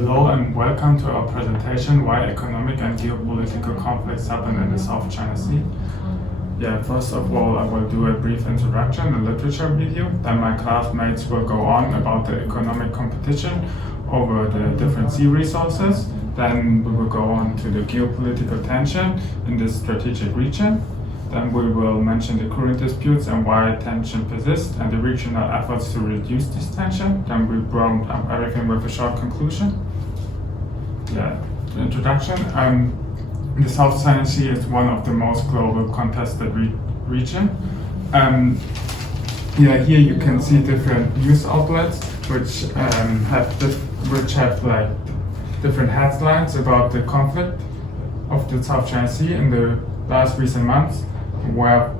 Hello and welcome to our presentation, Why Economic and Geopolitical Conflicts Happen in the South China Sea. First of all, I will do a brief introduction, a literature review. Then my classmates will go on about the economic competition over the different sea resources. Then we will go on to the geopolitical tension in this strategic region. Then we will mention the current disputes and why tension persists and the regional efforts to reduce this tension. Then we round up everything with a short conclusion. The introduction. The South China Sea is one of the most global contested region. Here you can see different news outlets which have like different headlines about the conflict of the South China Sea in the last recent months, where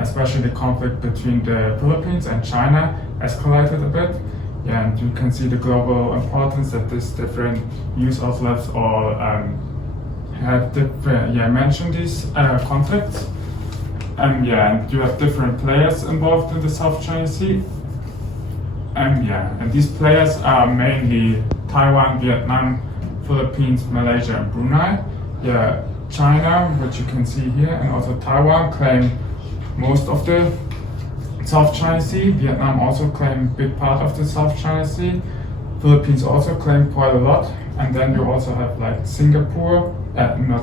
especially the conflict between the Philippines and China escalated a bit. And you can see the global importance that these different news outlets all have mentioned these conflicts. And you have different players involved in the South China Sea. And these players are mainly Taiwan, Vietnam, Philippines, Malaysia, and Brunei. China, which you can see here, and also Taiwan claim most of the South China Sea. Vietnam also claim a big part of the South China Sea. Philippines also claim quite a lot. And then you also have like Singapore,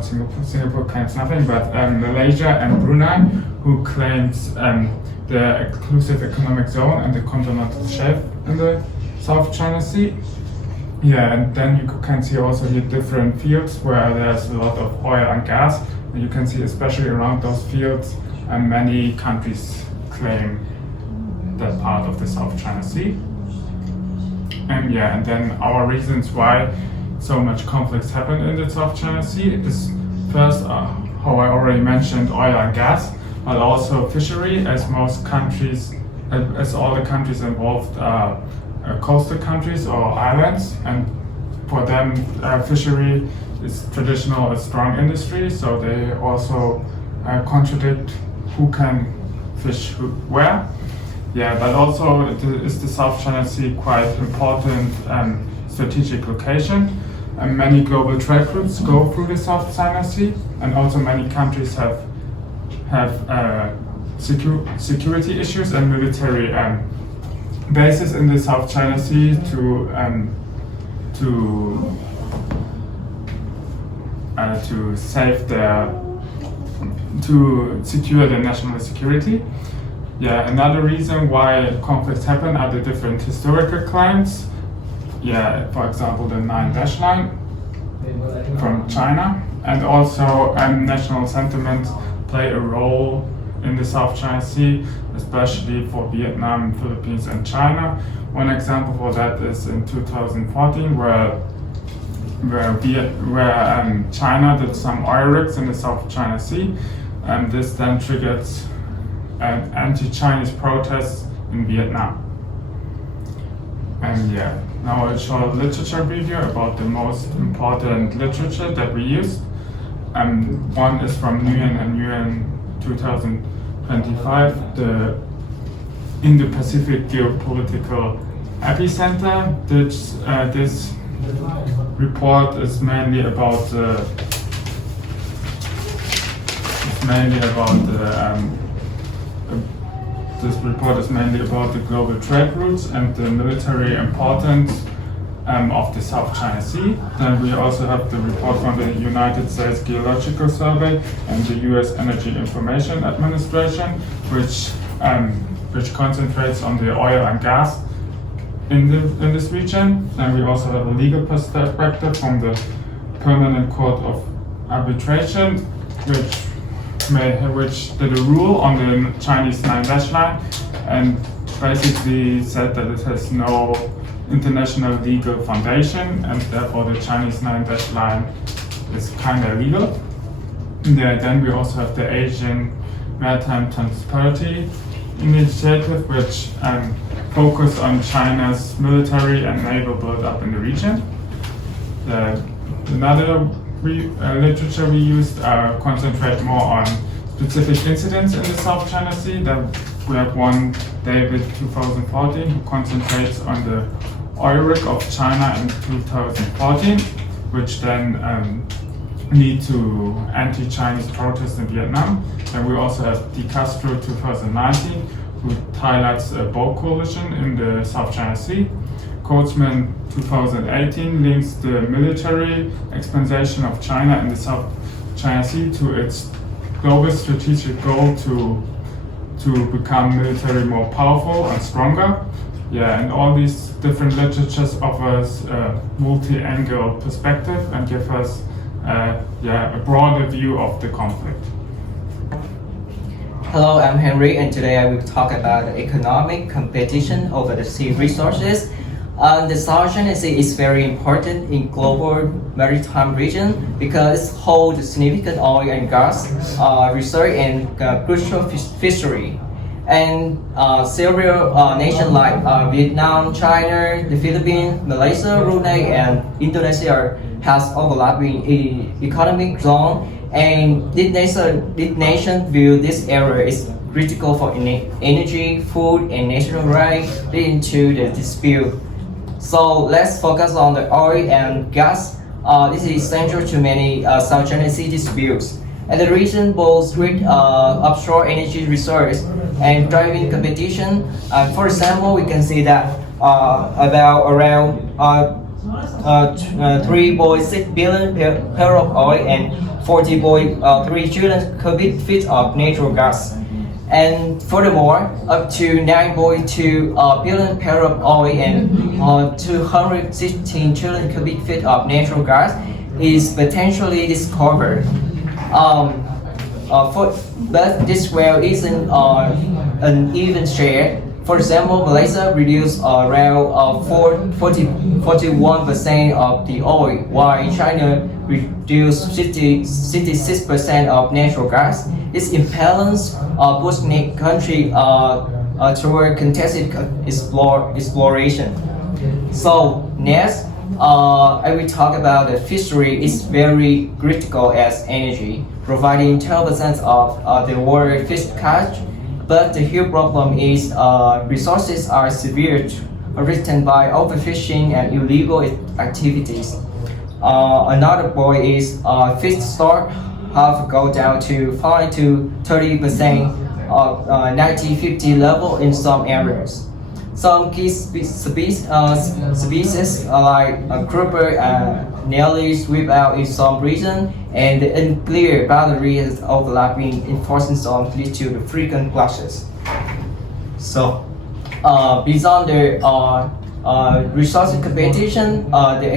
Singapore claims nothing, but Malaysia and Brunei, who claims the exclusive economic zone and the continental shelf in the South China Sea. And then you can see also here different fields where there's a lot of oil and gas. And you can see especially around those fields, many countries claim that part of the South China Sea. And then our reasons why so much conflicts happen in the South China Sea is first, how I already mentioned, oil and gas, but also fishery, as most countries, as all the countries involved are coastal countries or islands, and for them fishery is traditional, a strong industry, so they also contradict who can fish where. But also is the South China Sea quite important strategic location, and many global trade routes go through the South China Sea, and also many countries have security issues and military bases in the South China Sea to secure their national security. Another reason why conflicts happen are the different historical claims. For example, the Nine-Dash Line from China, and also national sentiments play a role in the South China Sea, especially for Vietnam, Philippines, and China. One example for that is in 2014, where China did some oil rigs in the South China Sea, and this then triggered anti-Chinese protests in Vietnam. Now a short literature review about the most important literature that we use. One is from Nguyen and Nguyen 2025, the Indo-Pacific Geopolitical Epicenter. This report is mainly about the global trade routes and the military importance of the South China Sea. Then we also have the report from the United States Geological Survey and the US Energy Information Administration, which concentrates on the oil and gas in this region. And we also have a legal perspective from the Permanent Court of Arbitration, which did a rule on the Chinese Nine-Dash Line and basically said that it has no international legal foundation, and therefore the Chinese Nine-Dash Line is kind of illegal. Then we also have the Asian Maritime Transparency Initiative, which focus on China's military and naval build-up in the region. Another literature we used concentrate more on specific incidents in the South China Sea. That we have one, David 2014, who concentrates on the oil rig of China in 2014, which then lead to anti-Chinese protests in Vietnam. And we also have Decastro 2019, who highlights a boat coalition in the South China Sea. Coachman 2018 links the military expansion of China in the South China Sea to its global strategic goal to become militarily more powerful and stronger. Yeah, and all these different literatures offers a multi-angle perspective and give us a broader view of the conflict. Hello, I'm Henry, and today I will talk about the economic competition over the sea resources. The South China Sea is very important in global maritime region because it holds significant oil and gas reserve and crucial fishery. And several nations like Vietnam, China, the Philippines, Malaysia, Brunei, and Indonesia has overlapping economic zone. And this nation view this area is critical for energy, food, and national rights, leading to the dispute. So let's focus on the oil and gas. This is essential to many South China Sea disputes. And the region boasts rich offshore energy resources and driving competition. For example, we can see that around 3.6 billion barrel of oil and 40.3 trillion cubic feet of natural gas. And furthermore, up to 9.2 billion barrel of oil and 216 trillion cubic feet of natural gas is potentially discovered. But this well isn't an even share. For example, Malaysia reduced around 41% of the oil, while China reduced 66% of natural gas. This imbalance pushed the country toward contested exploration. So next, I will talk about the fishery is very critical as energy, providing 12% of the world fish catch. But the huge problem is resources are severely threatened by overfishing and illegal activities. Another point is fish stock have gone down to 5 to 30% of 1950 level in some areas. Some key species like grouper nearly sweep out in some regions, and the unclear boundaries overlapping enforcement zones lead to the frequent clashes. So, beyond the resource competition, the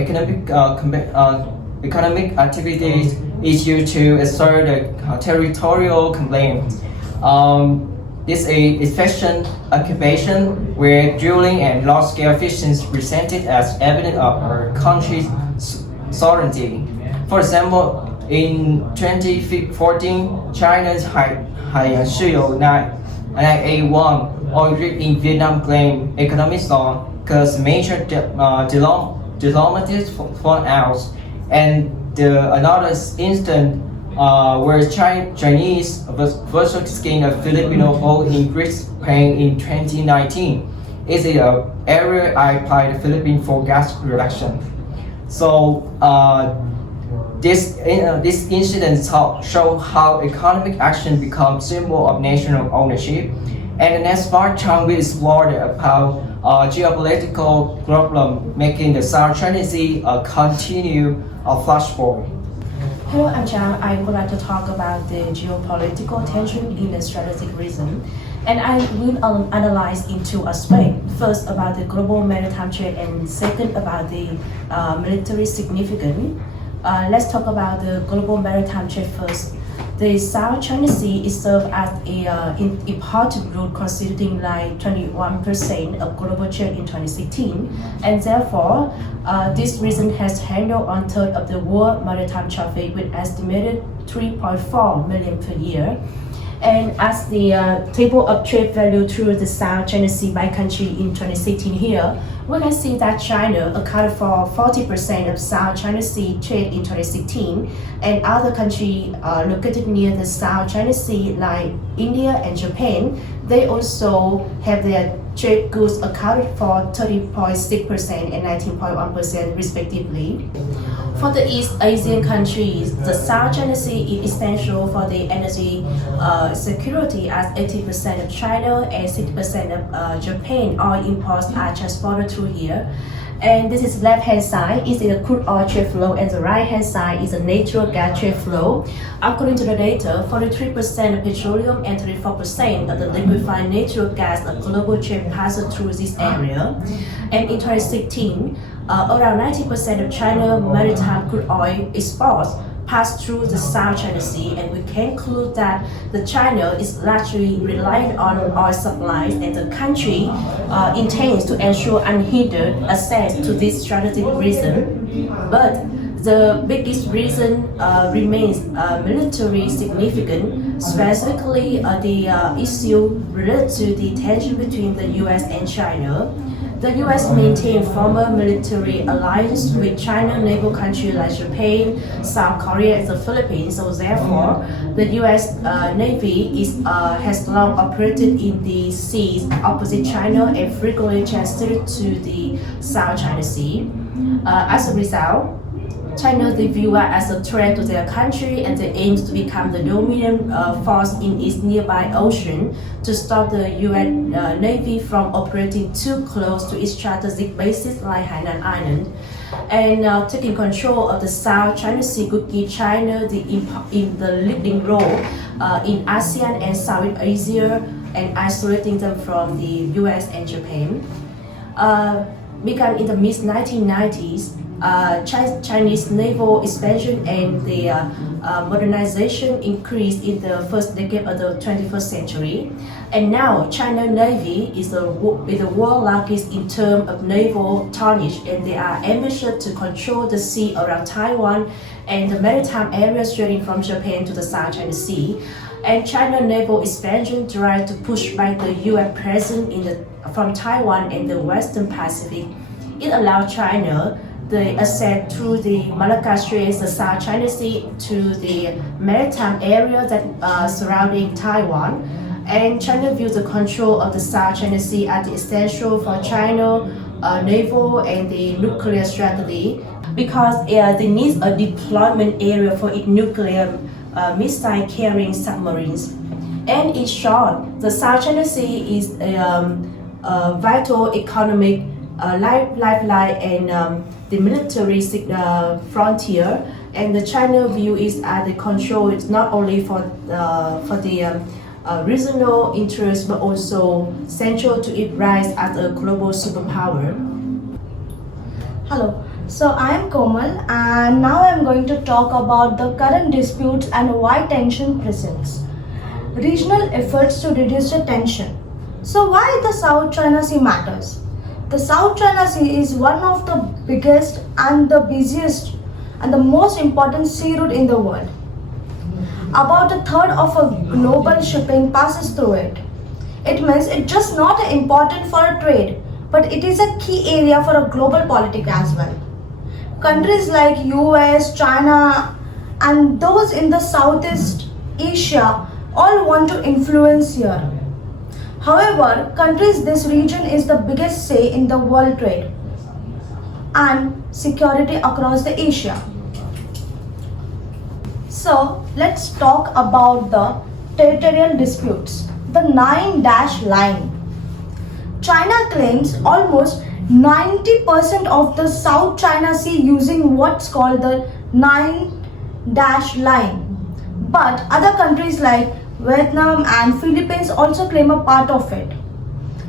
economic activities is used to assert the territorial complaint. This is a efficient occupation where drilling and large-scale fishing is presented as evidence of our country's sovereignty. For example, in 2014, China's Haiyan 9A1 oil rig in Vietnam claimed economic zone because major developments fall out. And another instance where Chinese virtual skin of Filipino boat in Greece Pang in 2019 is an area occupied by the Philippines for gas reduction. So this incident show how economic action becomes symbol of national ownership. And the next part, Chang will explore about geopolitical problem making the South China Sea continue a flashpoint. Hello, I'm Chang. I would like to talk about the geopolitical tension in the strategic region. And I will analyze in two aspects. First, about the global maritime trade, and second, about the military significance. Let's talk about the global maritime trade first. The South China Sea is served as an important route constituting like 21% of global trade in 2016, and therefore this region has handled 1/3 of the world maritime traffic with estimated 3.4 million per year. And as the table of trade value through the South China Sea by country in 2016 here, we can see that China accounted for 40% of South China Sea trade in 2016, and other countries located near the South China Sea like India and Japan, they also have their trade goods accounted for 30.6% and 19.1% respectively. For the East Asian countries, the South China Sea is essential for the energy security, as 80% of China and 60% of Japan oil imports are transported through here. And this is left-hand side is the crude oil trade flow, and the right-hand side is the natural gas trade flow. According to the data, 43% of petroleum and 34% of the liquefied natural gas of global trade passes through this area. And in 2016, around 90% of China maritime crude oil exports pass through the South China Sea, and we can conclude that the China is largely reliant on oil supplies, and the country intends to ensure unhindered access to this strategic reason. But the biggest reason remains military significant, specifically the issue related to the tension between the US and China. The US maintains former military alliance with China neighbor countries like Japan, South Korea, and the Philippines. So therefore, the US Navy has long operated in the seas opposite China and frequently transited to the South China Sea. As a result, China is viewed as a threat to their country, and they aim to become the dominant force in its nearby ocean to stop the US Navy from operating too close to its strategic bases like Hainan Island. And taking control of the South China Sea could give China the leading role in ASEAN and Southeast Asia, and isolating them from the US and Japan. Began in the mid-1990s, Chinese naval expansion and the modernization increased in the first decade of the 21st century. And now, China Navy is the world largest in terms of naval tonnage, and they are ambitious to control the sea around Taiwan and the maritime area stretching from Japan to the South China Sea. And China naval expansion tried to push back the US presence from Taiwan and the Western Pacific. It allowed China the access through the Malacca Strait, the South China Sea, to the maritime area that surrounding Taiwan. And China views the control of the South China Sea as essential for China naval and the nuclear strategy, because they need a deployment area for its nuclear missile carrying submarines. And in short, the South China Sea is a vital economic lifeline and the military frontier, and the China view is as the control is not only for the regional interest, but also central to its rise as a global superpower. Hello, so I am Komal, and now I am going to talk about the current disputes and why tension presents. Regional efforts to reduce the tension. So why the South China Sea matters? The South China Sea is one of the biggest and the busiest and the most important sea route in the world. About a third of a global shipping passes through it. It means it's just not important for a trade, but it is a key area for a global politics as well. Countries like US, China, and those in the Southeast Asia all want to influence here. However, countries this region is the biggest say in the world trade and security across the Asia. So let's talk about the territorial disputes. The 9-line. China claims almost 90% of the South China Sea using what's called the 9-line. But other countries like Vietnam and Philippines also claim a part of it.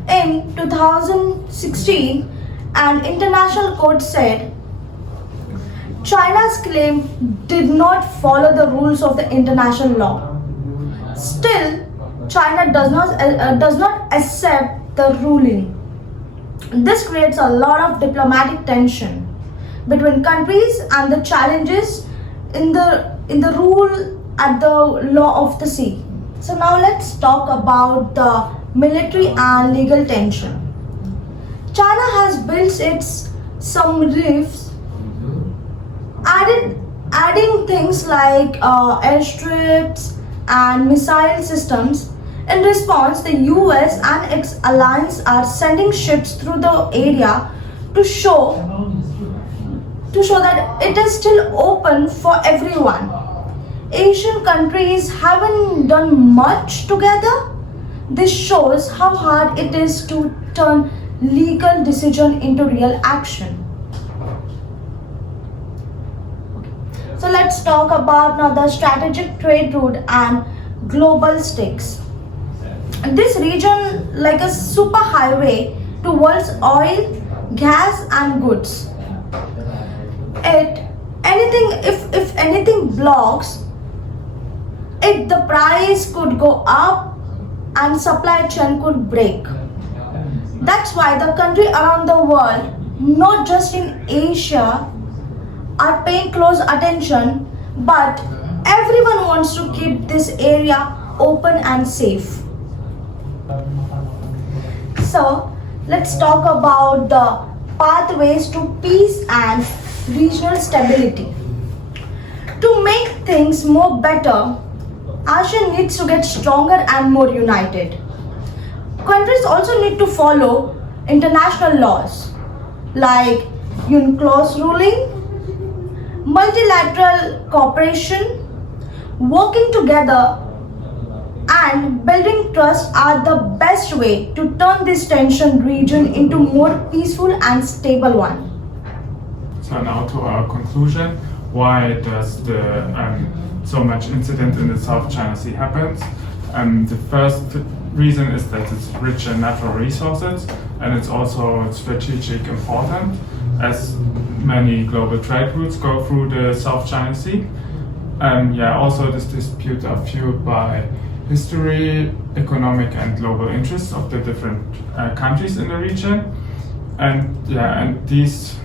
In 2016, an international court said China's claim did not follow the rules of the international law. Still, China does not accept the ruling. This creates a lot of diplomatic tension between countries and the challenges in the rule at the law of the sea. So now let's talk about the military and legal tension. China has built its submarines, adding things like airstrips and missile systems, In response, the US and its allies are sending ships through the area to show that it is still open for everyone. Asian countries haven't done much together. This shows how hard it is to turn legal decision into real action. So let's talk about now the strategic trade route and global stakes. This region like a super highway to world's oil, gas and goods. If anything blocks it, the price could go up and supply chain could break. That's why the country around the world, not just in Asia, are paying close attention, but everyone wants to keep this area open and safe. So let's talk about the pathways to peace and regional stability. To make things more better, Asia needs to get stronger and more united. Countries also need to follow international laws like UNCLOS ruling, multilateral cooperation, working together and building trust are the best way to turn this tension region into more peaceful and stable one. So now to our conclusion, why does so much incident in the South China Sea happens? The first reason is that it's rich in natural resources and it's also strategic important as many global trade routes go through the South China Sea. Also this dispute are fueled by history, economic and global interests of the different countries in the region. And these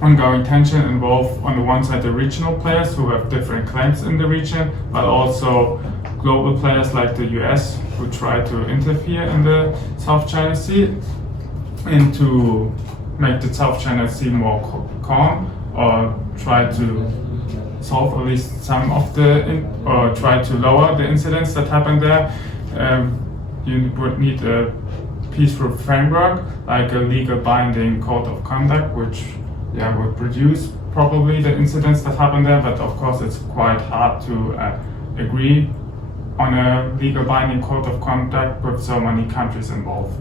ongoing tension involve on the one side the regional players who have different claims in the region, but also global players like the US who try to interfere in the South China Sea and to make the South China Sea more calm or try to solve at least some of or try to lower the incidents that happen there. You would need a peaceful framework like a legal binding code of conduct which would reduce probably the incidents that happen there, but of course it's quite hard to agree on a legal binding code of conduct with so many countries involved.